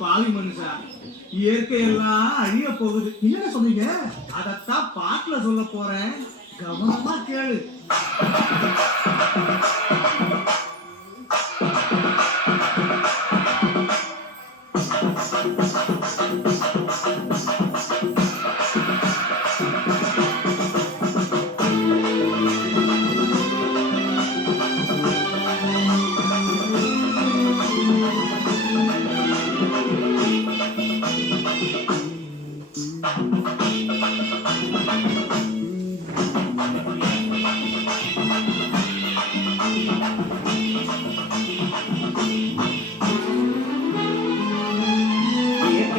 பாவி மனுஷா, இயற்கை எல்லாம் அழிய போகுது. என்ன சொன்னீங்க? அதத்தான் பாட்டுல சொல்ல போறேன், கவனமா கேளு.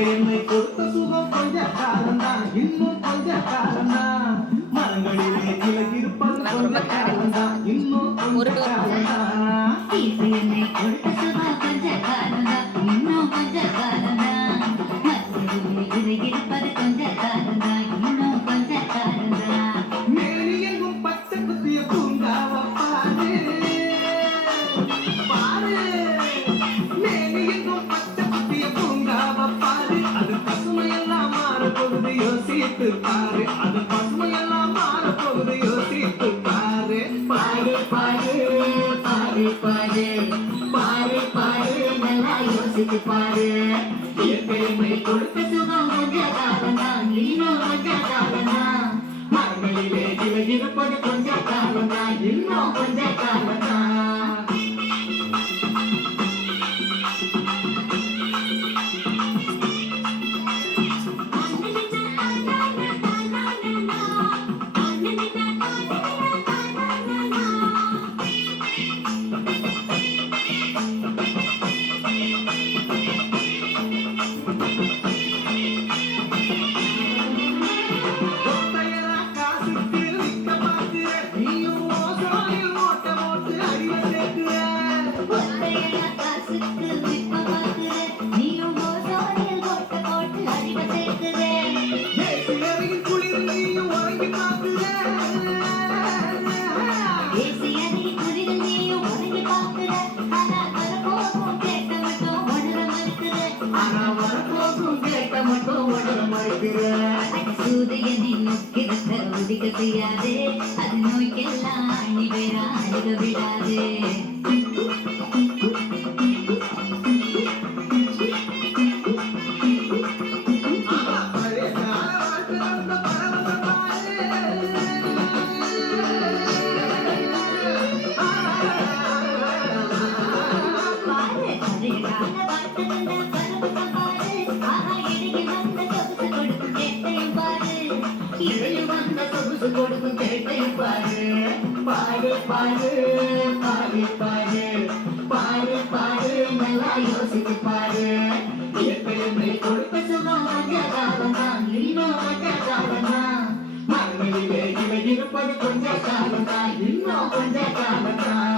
என்னை கொடுத்த சுகம் கொஞ்ச காலம்தான், இன்னும் கொஞ்ச காலம்தான். மரங்களிலே கிளகிருப்பது கொஞ்ச காலம்தான், இன்னும் கொஞ்ச காலம்தான். என்னை கொடுத்த சுகம் கொஞ்ச காலம்தான், இன்னும் கொஞ்ச காலம்தான். மரங்களிலே கிளகிருப்பது கொஞ்ச காலம்தான், இன்னும் கொஞ்ச காலம்தான். மேனி எங்கும் பச்சை குத்திய பூங்காவ பாரு பாரு. மேனி எங்கும் பச்சை குத்திய பூங்காவ பாரு. அது பசுமையெல்லாம் மாறப்போகுது, யோசித்து பாரு. அது பசுமையெல்லாம் மாறப்போகுது, யோசித்து பாரு. பாரு பாரு பாரு பாரு பாரு பாரு, நல்லா யோசித்து பாரு. இயற்கையை கொடுத்த சுகம் கொஞ்ச காலம்தான், இன்னும் கொஞ்ச காலம்தான். மரங்களிலே கிளகிருப்பது கொஞ்ச காலம்தான், இன்னும் கொஞ்ச காலம்தான். செய்யாதே, அது நோய்க்கெல்லாம் அணி வேற அழுக விடாதே. கொடுக்கும் கேட்டையும் பாரு. பாரு பாரு பாரு பாரு பாரு பாரு, நல்லா யோசித்து பாரு. இயற்கையை கொடுத்த சுகம் கொஞ்ச காலம்தான், இன்னும் கொஞ்ச காலம்தான். மரங்களிலே கிளகிருப்பது கொஞ்ச காலம்தான், இன்னும் கொஞ்ச காலம்தான்.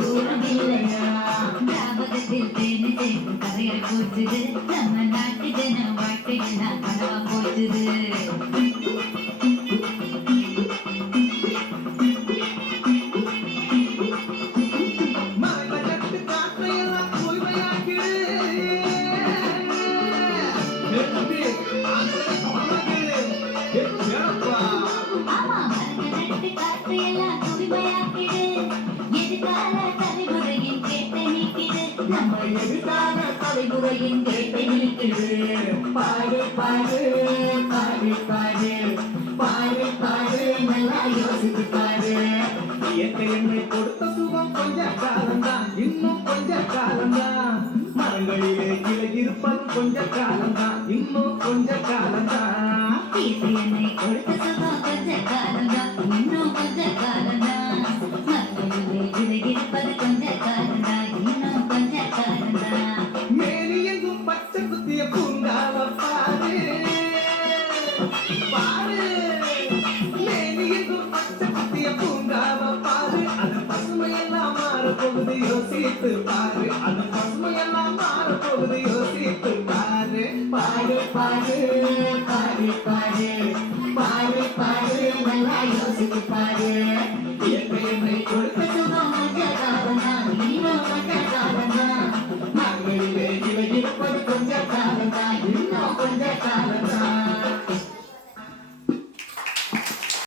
தூரம் இல்லையா? ஞாபகத்தில் தேனி தேக்கும் கரையாய் போச்சுது, நம்ம நாட்டு ஜன வாழ்க்கையெல்லாம் கனவா போச்சுது. நம்ம எதிர்கால தலைமுறையின் கேட்டை நீக்குது. பாரு பாரு பாரு பாரு பாரு பாரு நல்லா யோசித்து பாரு. இயற்கை என்னை கொடுத்த சுகம் கொஞ்ச காலம்தான், இன்னும் கொஞ்ச காலம்தான். மரங்களிலே கிளை இருப்பது கொஞ்ச காலம்தான், இன்னும் கொஞ்ச காலம்தான். இயற்கை என்னை கொடுத்த சுகம் கொஞ்ச காலம்தான், இன்னும் கொஞ்ச காலம்தான். மரங்களிலே கிளை இருப்பது கொஞ்ச காலம்தான், இன்னும் கொஞ்ச காலம்தான். மேனி எங்கும் பச்சை குத்திய பூங்காவ பாரு பாரு. மேனி எங்கும் பச்சை குத்திய பூங்காவ பாரு. அது பசுமையெல்லாம் மாறப்போகுது யோசித்து பாரு. அது பசுமையெல்லாம் மாறப்போகுது யோசித்து பாரு. பாரு பாரு பாரு பாரு பாரு பாரு நல்லா யோசித்து பாரு. இயற்கை என்னை கொடுத்த சுகம் கொஞ்ச காலம்தான், இன்னும் கொஞ்ச காலம்தான். மரங்களிலே கிளை இருப்பது கொஞ்ச காலம்தான், இன்னும் கொஞ்ச காலம்தான்.